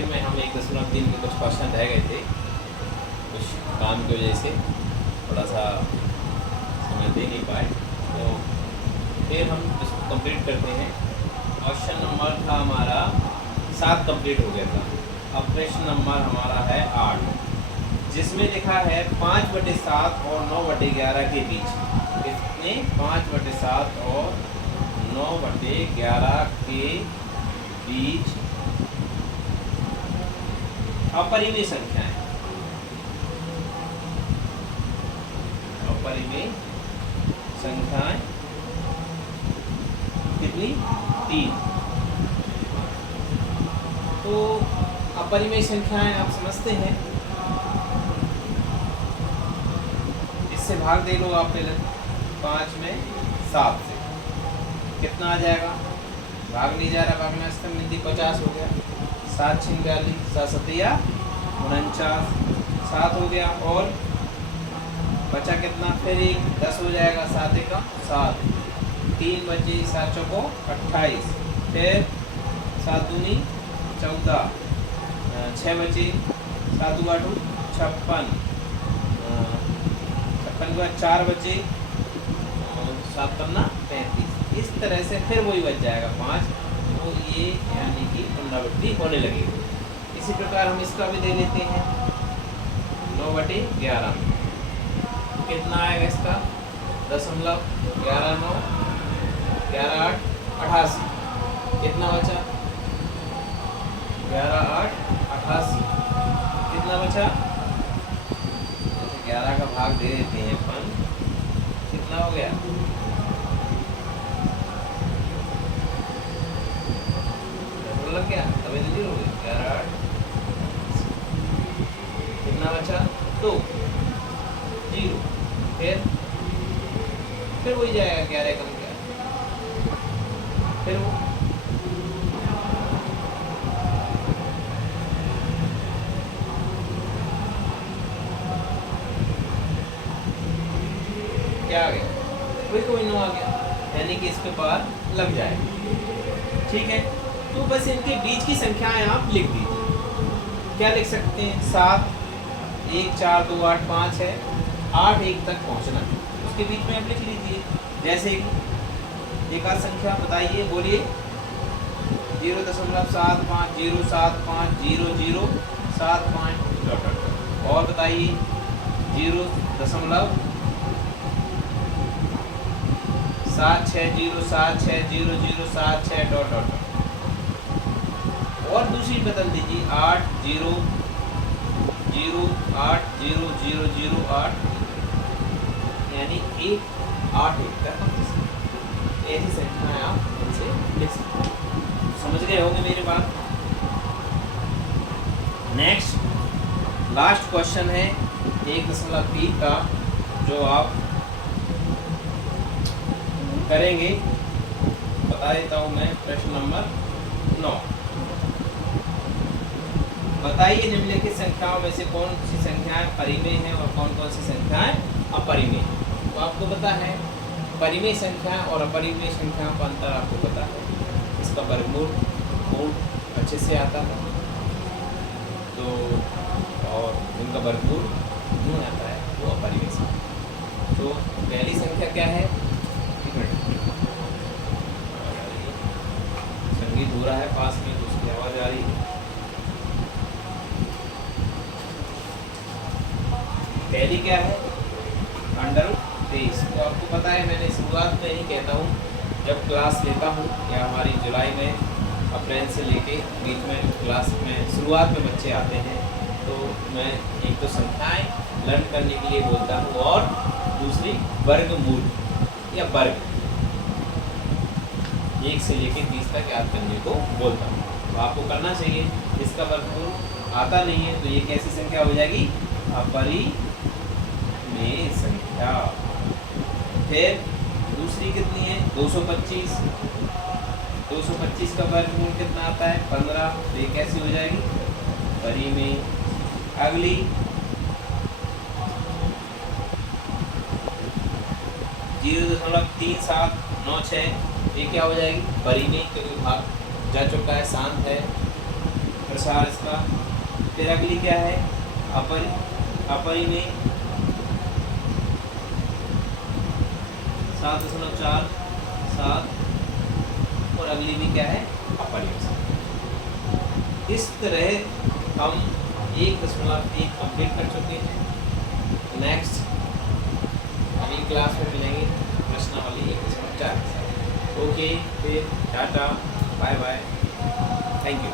Second में हम 1.3 के कुछ क्वेश्चन रह गए थे, कुछ काम की वजह से थोड़ा सा समय दे नहीं पाए, तो फिर हम इसको कंप्लीट करते हैं। क्वेश्चन नंबर था हमारा 7 कंप्लीट हो गया था। अब प्रश्न नंबर हमारा है 8, जिसमें लिखा है 5/7 और 9/11 के बीच। कितने? 5/7 और 9/11 के बीच अपरिमेय संख्याएं। अपरिमेय संख्याएं कितनी? 3। तो अपरिमेय संख्याएं आप समझते हैं, इससे भाग दे लो आप पहले। 5 में 7 से कितना आ जाएगा? भाग नहीं जा रहा, भागना स्तंभ बिंदी 50 हो गया। 7 6 42, 7 7 49, 7 हो गया, और बचा कितना? फिर 1 10 हो जाएगा, 7 1 7, 3 बचे, 7 चौको 28, फिर 7 दूनी 14, 6 बचे, 7 2 8 56, 56 के बाद 4 बचे, 7 करना 35। इस तरह से फिर वही बच जाएगा 5। तो ये यानी कि पुनरावृत्ति होने लगेगी। इसी प्रकार हम इसका भी दे लेते हैं 9/11 में कितना आएगा इसका? 0.119, 11 8 88। कितना बचा? 11 8 88। कितना बचा? 11 का भाग दे देते हैं अपन। कितना हो गया? लग गया, तभी तो 0 हो गया। 11 8। कितना बचा? 2 0। फिर वही जाएगा, 11 कम क्या, फिर वो क्या आ गया? वही कोई नो आ गया, यानी कि इसके पार लग जाएगा। ठीक है, तो बस इनके बीच की संख्याएं आप लिख दीजिए। क्या लिख सकते हैं? 7 1 4 2 8 5 है, 8 1 तक पहुंचना है, उसके बीच में आप लिख लीजिए। जैसे कि एक आध संख्या बताइए, बोलिए। 0.75 075 00 75 और बताइए 0.760 760076 ... और दूसरी बदल दीजिए 8 0 0 8 0 0 0 8, यानी 1 8 1 तक। ऐसी संख्याएं आप उनसे लिख सकते हैं। समझ गए होंगे मेरी बात। नेक्स्ट लास्ट क्वेश्चन है 1.3 का, जो आप करेंगे। बता देता हूं मैं प्रश्न नंबर 9। बताइए निम्नलिखित संख्याओं में से कौन सी संख्याएं परिमेय हैं और कौन कौन सी संख्याएं अपरिमेय। तो आपको पता है परिमेय संख्या और अपरिमेय संख्याओं का अंतर आपको पता है। इसका वर्गमूल अच्छे से आता है, तो और उनका वर्गमूल नहीं आता है, वो अपरिमेय संख्या। तो पहली संख्या क्या है? संगीत हो रहा है पास में, तो उसकी आवाज आ रही है। पहली क्या है? √23। तो आपको पता है, मैंने शुरुआत में ही कहता हूँ, जब क्लास लेता हूँ या हमारी जुलाई में अप्रैल से लेके बीच में क्लास में शुरुआत में बच्चे आते हैं, तो मैं एक तो संख्याएं लर्न करने के लिए बोलता हूँ, और दूसरी वर्गमूल या वर्ग 1 से लेके 30 तक याद करने को बोलता हूँ। तो आपको करना चाहिए। इसका वर्गमूल आता नहीं है, तो ये कैसी संख्या हो जाएगी? अपरिमेय संख्या। फिर दूसरी कितनी है? 225। 225 का वर्गमूल कितना आता है? 15। तो ये कैसी हो जाएगी? परिमेय। अगली 0.3796, ये क्या हो जाएगी? परिमेय, क्योंकि भाग जा चुका है, शांत है। प्रसार इसका। फिर अगली क्या है, अपरी में 7.47 और अगली भी क्या है, अपरिमेय। इस तरह हम 1.1 कंप्लीट कर चुके हैं। नेक्स्ट अगली क्लास में मिलेंगे प्रश्नावली 1.4 के साथ। ओके, फिर tata, bye bye, thank you.